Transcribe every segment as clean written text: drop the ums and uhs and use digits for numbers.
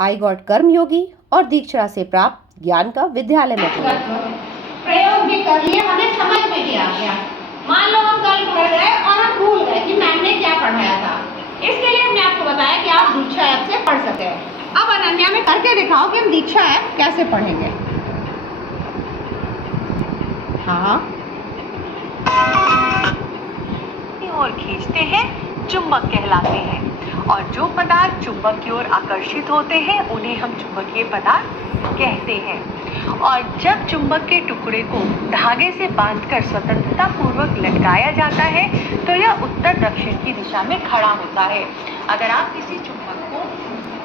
I got कर्मयोगी और दीक्षा से प्राप्त ज्ञान का विद्यालय में प्रयोग भी कर लिए, हमें समझ में भी आ गया। मान लो हम कल पढ़ गए और हम भूल गए कि मैम ने क्या पढ़ाया था, इसके लिए हमने आपको बताया कि आप दीक्षा ऐप से पढ़ सकते हैं। अब अनन्या में करके दिखाओ कि हम दीक्षा ऐप कैसे पढ़ेंगे। हाँ, और खींचते हैं चुंबक कहलाते हैं, और जो पदार्थ चुंबक की ओर आकर्षित होते हैं उन्हें हम चुंबकीय पदार्थ कहते हैं। और जब चुंबक के टुकड़े को धागे से बांधकर स्वतंत्रता पूर्वक लटकाया जाता है तो यह उत्तर दक्षिण की दिशा में खड़ा होता है। अगर आप किसी चुंबक को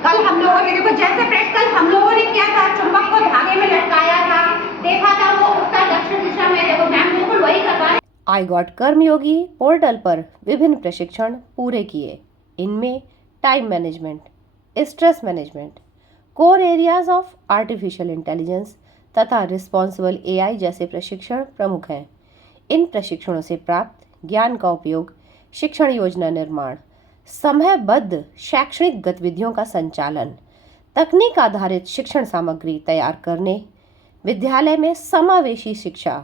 कल हम लोगों ने देखो, जैसे प्रैक्टिकल हम लोगों ने किया था, चुंबक को धागे में लटकाया था, देखा था वो उत्तर दक्षिण दिशा में। देखो मैम बिल्कुल वही करवा रहे। आई गॉट कर्मयोगी पोर्टल पर विभिन्न प्रशिक्षण पूरे किए। इनमें time management, stress management, core areas of artificial intelligence तथा रिस्पॉन्सिबल एआई जैसे प्रशिक्षण प्रमुख हैं। इन प्रशिक्षणों से प्राप्त ज्ञान का उपयोग शिक्षण योजना निर्माण, समयबद्ध शैक्षणिक गतिविधियों का संचालन, तकनीक आधारित शिक्षण सामग्री तैयार करने, विद्यालय में समावेशी शिक्षा,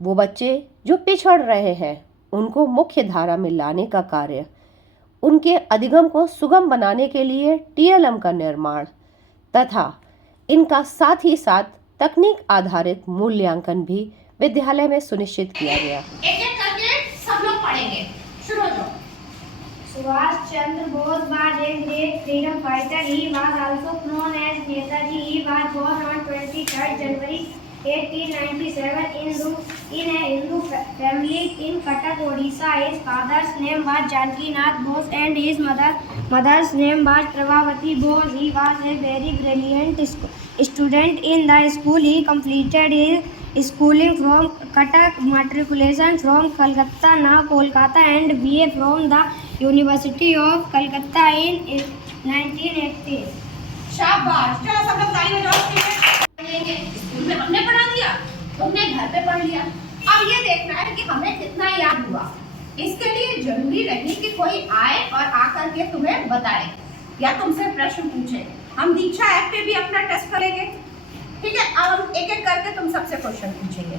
वो बच्चे जो पिछड़ रहे हैं उनको मुख्य धारा में लाने का कार्य, उनके अधिगम को सुगम बनाने के लिए टीएलएम का निर्माण तथा इनका साथ ही साथ तकनीक आधारित मूल्यांकन भी विद्यालय में सुनिश्चित किया गया। एक एक करके सब लोग पढ़ेंगे। शुरू हो। Subhash Chandra Bose was a great freedom fighter. He was also known as Netaji. He was born on 23rd January 1897 in a Hindu family in Cuttack, Odisha. His father's name was Janaki Nath Bose and his mother's name was Prabhavati Bose. He was a very brilliant student in the school. He completed his schooling from Cuttack, matriculation from Calcutta, now Kolkata, and BA from the University of Calcutta in 1918. शाबाश। चलो सब लोग ताली बजाओ। School में हमने पढ़ा दिया, तुमने घर पे पढ़ लिया। अब ये देखना है कि हमें कितना याद हुआ। इसके लिए जरूरी नहीं कि कोई आए और आकर के तुम्हें बताए या तुमसे प्रश्न पूछे। हम दीक्षा ऐप पे भी अपना टेस्ट करेंगे, ठीक है। अब हम एक एक करके तुम सबसे क्वेश्चन पूछेंगे।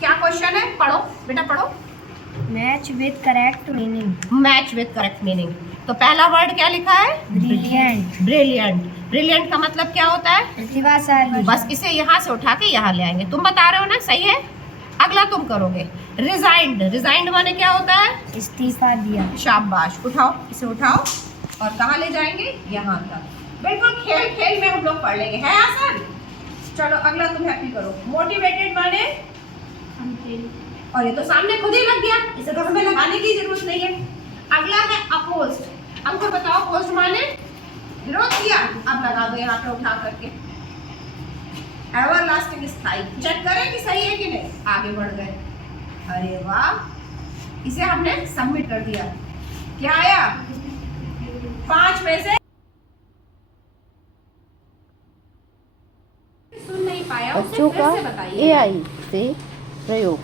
क्या क्वेश्चन है? पढ़ो बेटा, पढ़ो। Match with correct meaning. Match with correct meaning. तो पहला वर्ड क्या लिखा है? Brilliant. ब्रिलियंट। ब्रिलियंट का मतलब क्या होता है? प्रतिभाशाली। बस इसे यहाँ से उठा के यहाँ ले आएंगे। तुम बता रहे हो ना, सही है। अगला तुम करोगे। रिजाइंड। रिजाइंड माने क्या होता है? इस्तीफा दिया। शाबाश। उठाओ, इसे उठाओ और कहाँ ले जाएंगे? यहाँ तक। बिल्कुल खेल खेल में हम लोग पढ़ लेंगे, है आसान। चलो अगला तुम हैप्पी करो। मोटिवेटेड माने? और ये तो सामने खुद ही लग गया, इसे तो हमें लगाने की जरूरत नहीं है। अगला है अपोज्ड। हमको बताओ अपोज्ड माने? विरोध किया। अब लगा दो यहाँ पे उठा करके। एवरलास्टिंग स्थायी। चेक करें कि सही है कि नहीं। आगे बढ़ गए। अरे वाह, इसे हमने सबमिट कर दिया। क्या आया? 5 में से सुन नहीं पाया। बच्चों का एआई से प्रयोग,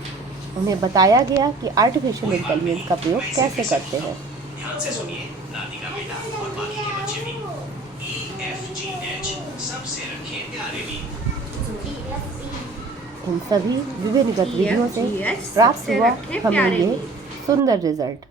उन्हें बताया गया कि आर्टिफिशियल इंटेलिजेंस का प्रयोग कैसे करते हैं। ध्यान से सुनिए, राधिका बेटा और बाकी के बच्चे भी। EFGH सबसे रखें प्यारे भी। इन सभी विभिन्न गतिविधियों से प्राप्त हुआ हमें ये सुंदर रिजल्ट।